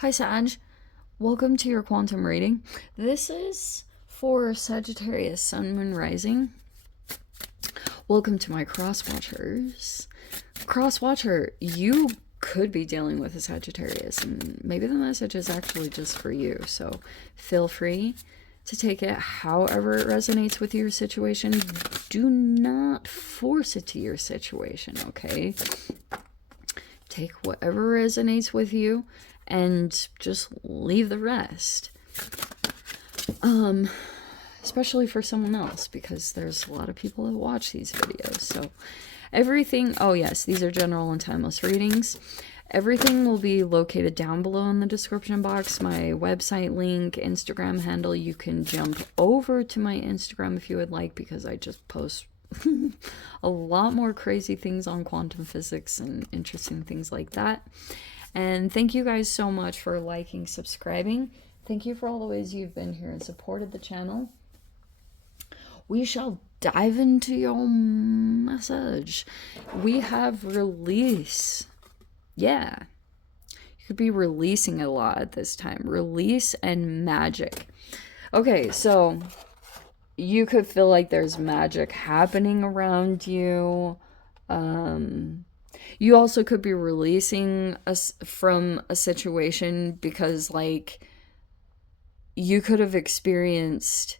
Hi, Sag. Welcome to your quantum reading. This is for Sagittarius, Sun, Moon, Rising. Welcome to my cross watchers. Cross watcher, you could be dealing with a Sagittarius, and maybe the message is actually just for you. So feel free to take it however it resonates with your situation. Do not force it to your situation, okay? Take whatever resonates with you and just leave the rest. Especially for someone else, because there's a lot of people that watch these videos. So everything, oh yes, these are general and timeless readings. Everything will be located down below in the description box. My website link, Instagram handle. You can jump over to my Instagram if you would like, because I just post a lot more crazy things on quantum physics and interesting things like that. And thank you guys so much for liking, subscribing. Thank you for all the ways you've been here and supported the channel. We shall dive into your message. We have release. Yeah. You could be releasing a lot at this time. Release and magic. Okay, so you could feel like there's magic happening around you. You also could be releasing us from a situation because, like, you could have experienced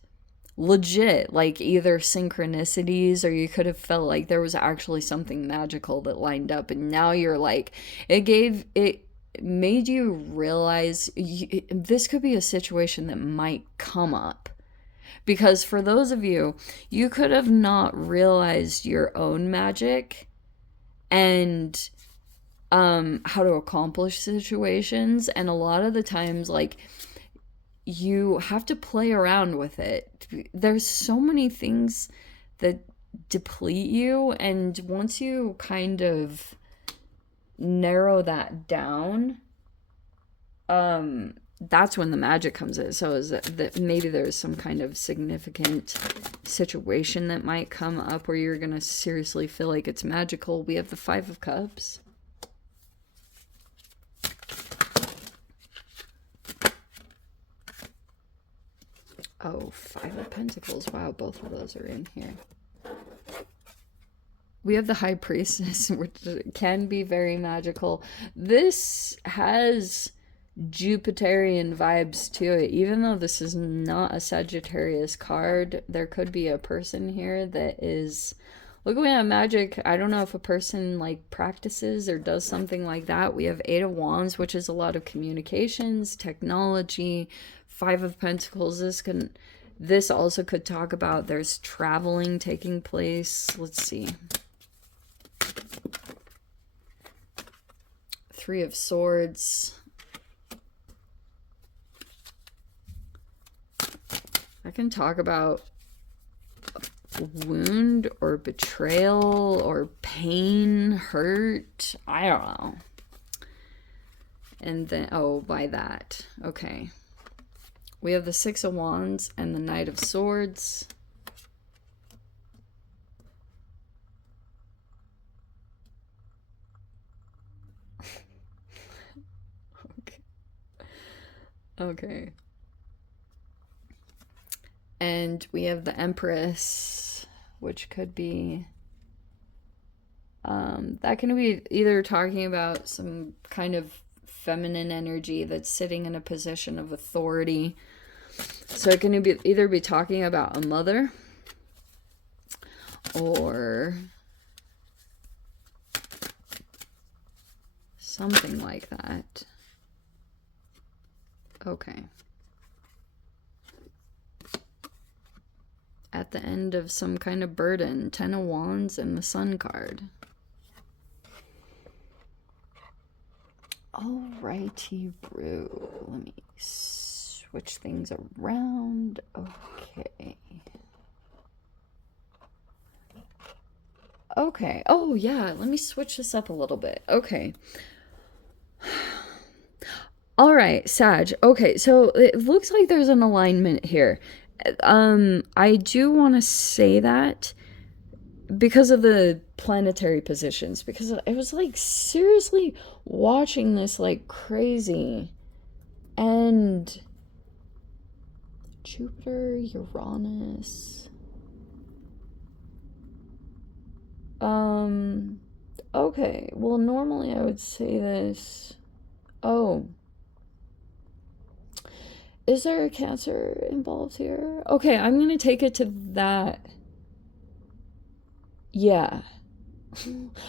legit, like, either synchronicities, or you could have felt like there was actually something magical that lined up, and now you're like, it made you realize this could be a situation that might come up. Because for those of you, you could have not realized your own magic and how to accomplish situations, and a lot of the times, like, you have to play around with it. There's so many things that deplete you, and once you kind of narrow that down, that's when the magic comes in. So is that maybe there's some kind of significant situation that might come up where you're gonna seriously feel like it's magical. We have the Five of Cups. Oh, Five of Pentacles. Wow, both of those are in here. We have the High Priestess, which can be very magical. This has Jupiterian vibes to it. Even though this is not a Sagittarius card, there could be a person here that is looking at magic. I don't know if a person like practices or does something like that. We have Eight of Wands, which is a lot of communications, technology. Five of Pentacles. This also could talk about there's traveling taking place. Let's see. Three of Swords. I can talk about wound or betrayal or pain, hurt. I don't know. And then, oh, by that. Okay. We have the Six of Wands and the Knight of Swords. Okay. Okay. And we have the Empress, which could be that can be either talking about some kind of feminine energy that's sitting in a position of authority. So it can be either be talking about a mother or something like that. Okay. At the end of some kind of burden. Ten of Wands and the Sun card. Alrighty, brew. Let me switch things around. Okay. Okay. Oh, yeah. Let me switch this up a little bit. Okay. All right, Sag. Okay, so it looks like there's an alignment here. I do want to say that because of the planetary positions, because I was like seriously watching this like crazy And Jupiter, Uranus. Okay, well, normally I would say this. Oh. Is there a Cancer involved here? Okay, I'm gonna take it to that. Yeah.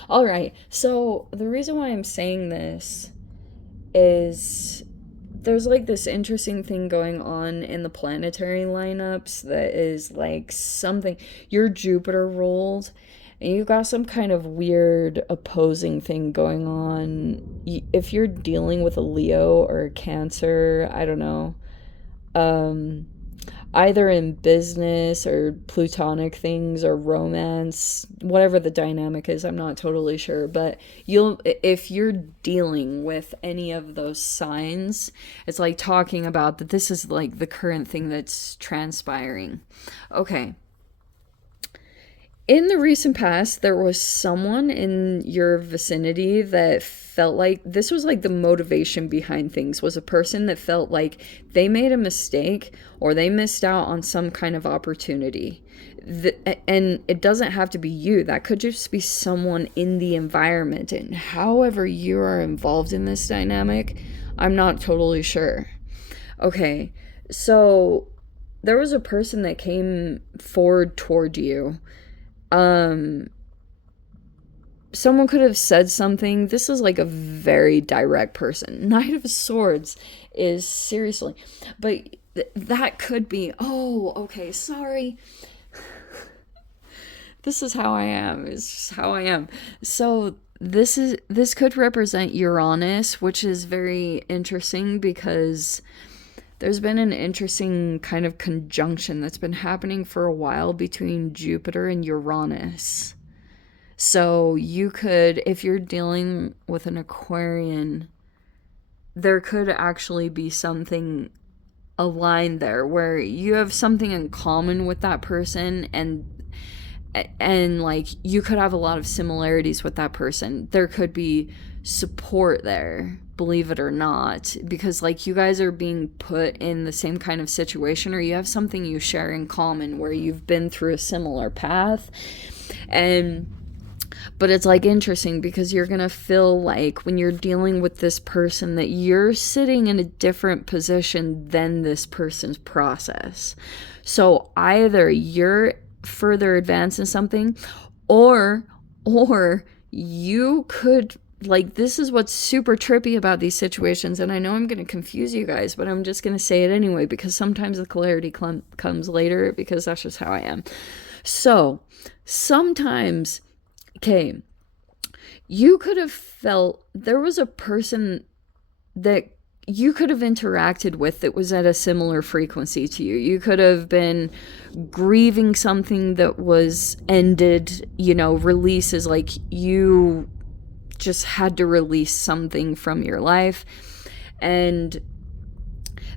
All right. So the reason why I'm saying this is there's like this interesting thing going on in the planetary lineups that is like something your Jupiter rolled and you got some kind of weird opposing thing going on. If you're dealing with a Leo or a Cancer, I don't know. Um Either in business or plutonic things or romance, whatever the dynamic is, I'm not totally sure, but if you're dealing with any of those signs, it's like talking about that this is like the current thing that's transpiring. Okay. In the recent past, there was someone in your vicinity that felt like this was like the motivation behind things, was a person that felt like they made a mistake or they missed out on some kind of opportunity. And it doesn't have to be you. That could just be someone in the environment. And however you are involved in this dynamic, I'm not totally sure. Okay, so there was a person that came forward toward you. Someone could have said something. This is like a very direct person. Knight of Swords is seriously, but that could be, oh, okay, sorry. This is how I am. It's just how I am. So this could represent Uranus, which is very interesting because there's been an interesting kind of conjunction that's been happening for a while between Jupiter and Uranus. So you could, if you're dealing with an Aquarian, there could actually be something aligned there where you have something in common with that person, and like you could have a lot of similarities with that person. There could be support there, believe it or not, because like you guys are being put in the same kind of situation, or you have something you share in common where you've been through a similar path. But it's like interesting because you're gonna feel like when you're dealing with this person that you're sitting in a different position than this person's process. So either you're further advanced in something, or you could, like, this is what's super trippy about these situations, and I know I'm going to confuse you guys, but I'm just going to say it anyway because sometimes the clarity comes later, because that's just how I am. So sometimes, okay, you could have felt there was a person that you could have interacted with that was at a similar frequency to you. You could have been grieving something that was ended, releases, like you just had to release something from your life. And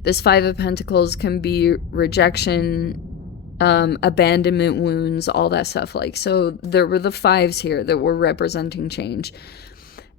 this Five of Pentacles can be rejection, abandonment wounds, all that stuff. Like, so there were the fives here that were representing change.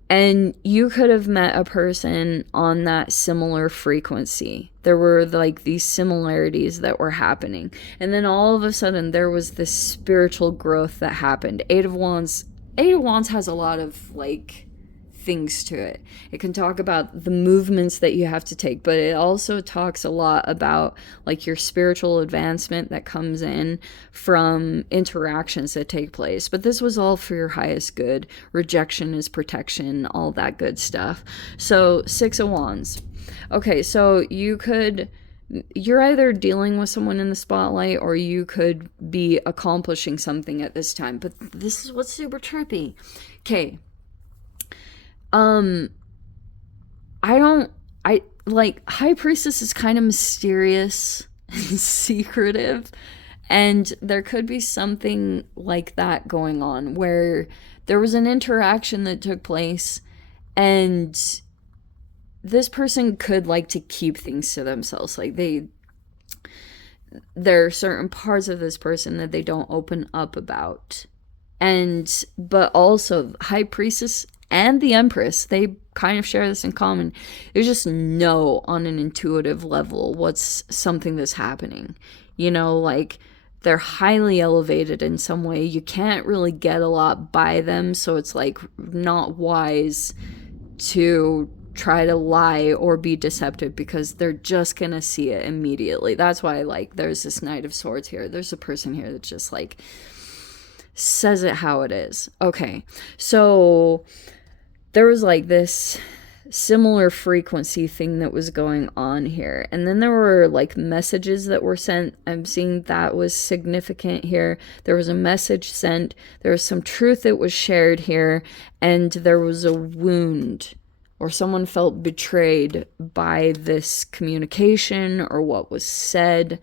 And you could have met a person on that similar frequency. There were like these similarities that were happening. And then all of a sudden there was this spiritual growth that happened. Eight of Wands has a lot of like things to it. It can talk about the movements that you have to take, but it also talks a lot about like your spiritual advancement that comes in from interactions that take place. But this was all for your highest good. Rejection is protection, all that good stuff. So Six of Wands. Okay, so you're either dealing with someone in the spotlight or you could be accomplishing something at this time. But this is what's super trippy. Okay. High Priestess is kind of mysterious and secretive, and there could be something like that going on where there was an interaction that took place and this person could like to keep things to themselves. Like there are certain parts of this person that they don't open up about. But also High Priestess and the Empress, they kind of share this in common. They just know on an intuitive level what's something that's happening. You know, like, they're highly elevated in some way. You can't really get a lot by them, so it's like not wise to try to lie or be deceptive, because they're just gonna see it immediately. That's why, like, there's this Knight of Swords here. There's a person here that just, like, says it how it is. Okay, so there was, like, this similar frequency thing that was going on here, and then there were, like, messages that were sent. I'm seeing that was significant here. There was a message sent, there was some truth that was shared here, and there was a wound, or someone felt betrayed by this communication or what was said.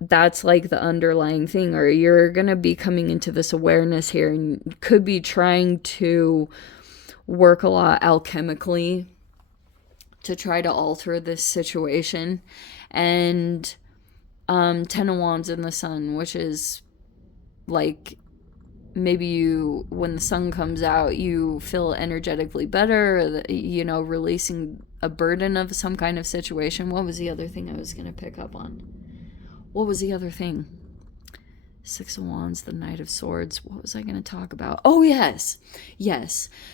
That's, like, the underlying thing. Or you're gonna be coming into this awareness here, and could be trying to work a lot alchemically to try to alter this situation. And 10 of Wands in the Sun, which is, like, maybe you, when the sun comes out, you feel energetically better, you know, releasing a burden of some kind of situation. What was the other thing I was going to pick up on? What was the other thing? 6 of Wands, the Knight of Swords. What was I going to talk about? Oh, yes.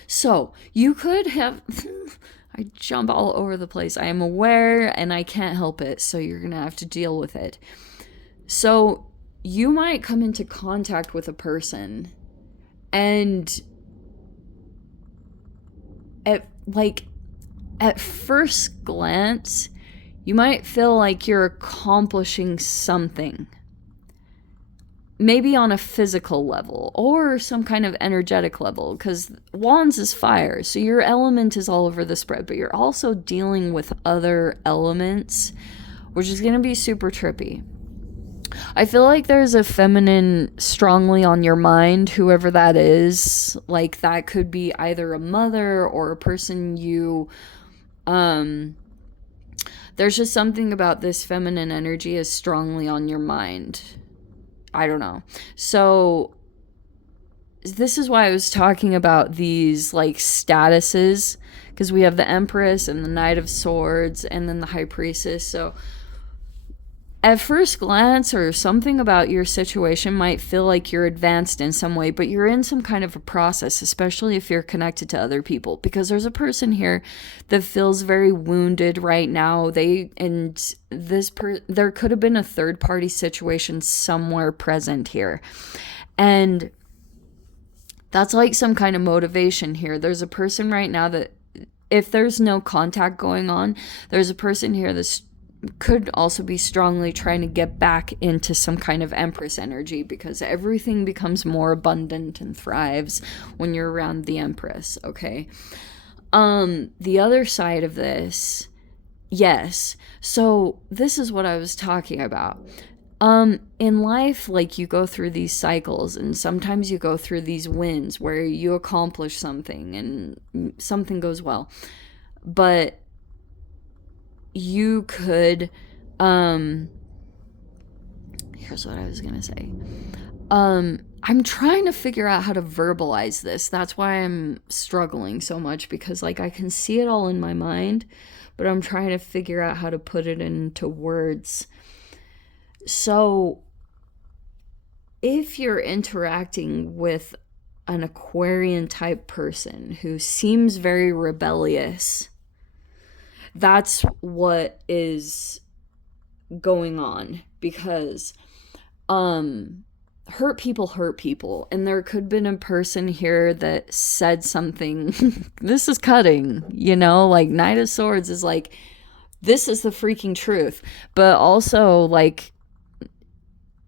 So you could have... I jump all over the place. I am aware and I can't help it, so you're going to have to deal with it. So you might come into contact with a person, and at first glance, you might feel like you're accomplishing something. Maybe on a physical level or some kind of energetic level, because Wands is fire, so your element is all over the spread, but you're also dealing with other elements, which is going to be super trippy. I feel like there's a feminine strongly on your mind, whoever that is. Like, that could be either a mother or a person you... There's just something about this feminine energy is strongly on your mind. I don't know. So this is why I was talking about these, like, statuses, because we have the Empress and the Knight of Swords and then the High Priestess. So at first glance, or something about your situation might feel like you're advanced in some way, but you're in some kind of a process, especially if you're connected to other people, because there's a person here that feels very wounded right now. There could have been a third party situation somewhere present here, and that's like some kind of motivation here. There's a person right now that, if there's no contact going on, there's a person here that's could also be strongly trying to get back into some kind of Empress energy, because everything becomes more abundant and thrives when you're around the Empress, okay? The other side of this, yes. So this is what I was talking about. In life, like, you go through these cycles, and sometimes you go through these wins where you accomplish something and something goes well. But you could, here's what I was gonna say. I'm trying to figure out how to verbalize this. That's why I'm struggling so much, because, like, I can see it all in my mind, but I'm trying to figure out how to put it into words. So if you're interacting with an Aquarian type person who seems very rebellious, that's what is going on, because hurt people, and there could have been a person here that said something. This is cutting, you know, like, Knight of Swords is like, this is the freaking truth, but also, like,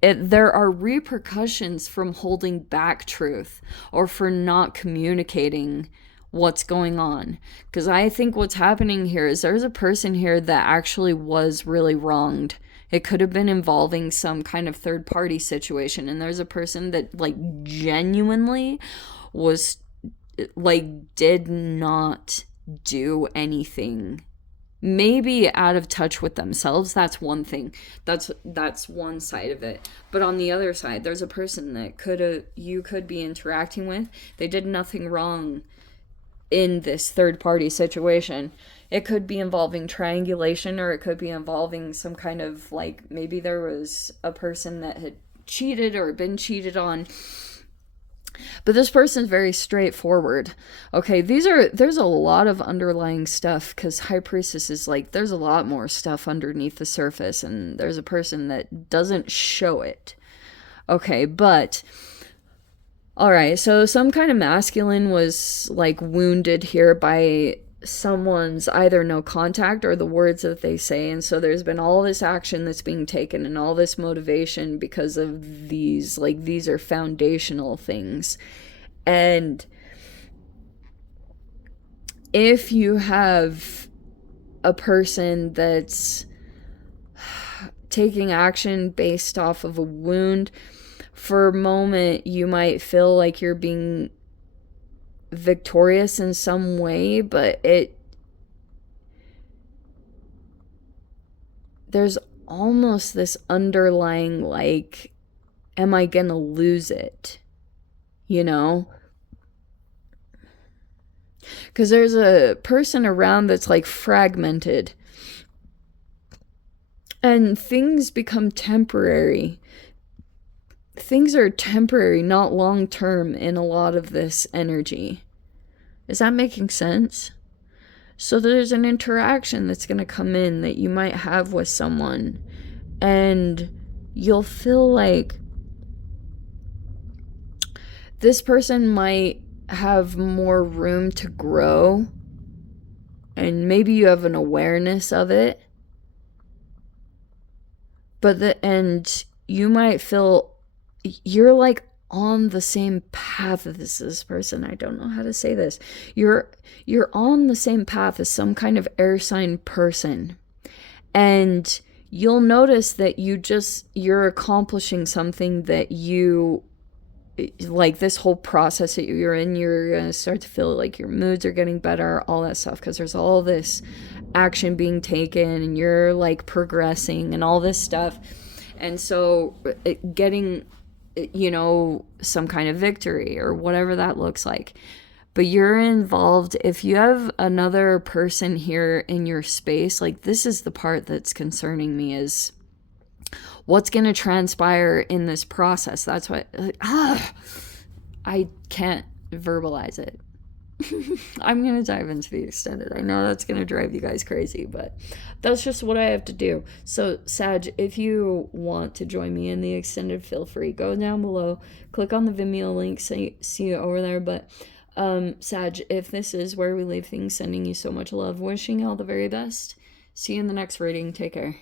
there are repercussions from holding back truth or for not communicating what's going on. Because I think what's happening here is there's a person here that actually was really wronged. It could have been involving some kind of third party situation, and there's a person that, like, genuinely was, like, did not do anything. Maybe out of touch with themselves. That's one thing. That's one side of it. But on the other side, there's a person that you could be interacting with. They did nothing wrong. in this third party situation. It could be involving triangulation, or it could be involving some kind of, like, maybe there was a person that had cheated or been cheated on. But this person's very straightforward. Okay, there's a lot of underlying stuff, because High Priestess is like, there's a lot more stuff underneath the surface, and there's a person that doesn't show it. Okay, but all right, so some kind of masculine was like wounded here by someone's either no contact or the words that they say. And so there's been all this action that's being taken and all this motivation because of these, like, these are foundational things. And if you have a person that's taking action based off of a wound, for a moment you might feel like you're being victorious in some way, but there's almost this underlying, like, am I gonna lose it? You know? Because there's a person around that's like fragmented, and things become temporary. Things are temporary, not long term in a lot of this energy. Is that making sense? So there's an interaction that's going to come in that you might have with someone, and you'll feel like this person might have more room to grow, and maybe you have an awareness of it, and you might feel you're like on the same path as this person. I don't know how to say this. You're on the same path as some kind of air sign person, and you'll notice that you're accomplishing something that you like. This whole process that you're in, you're gonna start to feel like your moods are getting better, all that stuff, because there's all this action being taken and you're like progressing and all this stuff. And so getting, you know, some kind of victory or whatever that looks like. But you're involved. If you have another person here in your space, like, this is the part that's concerning me, is what's going to transpire in this process. That's what, I can't verbalize it. I'm going to dive into the extended. I know that's going to drive you guys crazy, but that's just what I have to do. So, Sag, if you want to join me in the extended, feel free. Go down below, click on the Vimeo link, see you over there. But, Sag, if this is where we leave things, sending you so much love, wishing you all the very best. See you in the next reading. Take care.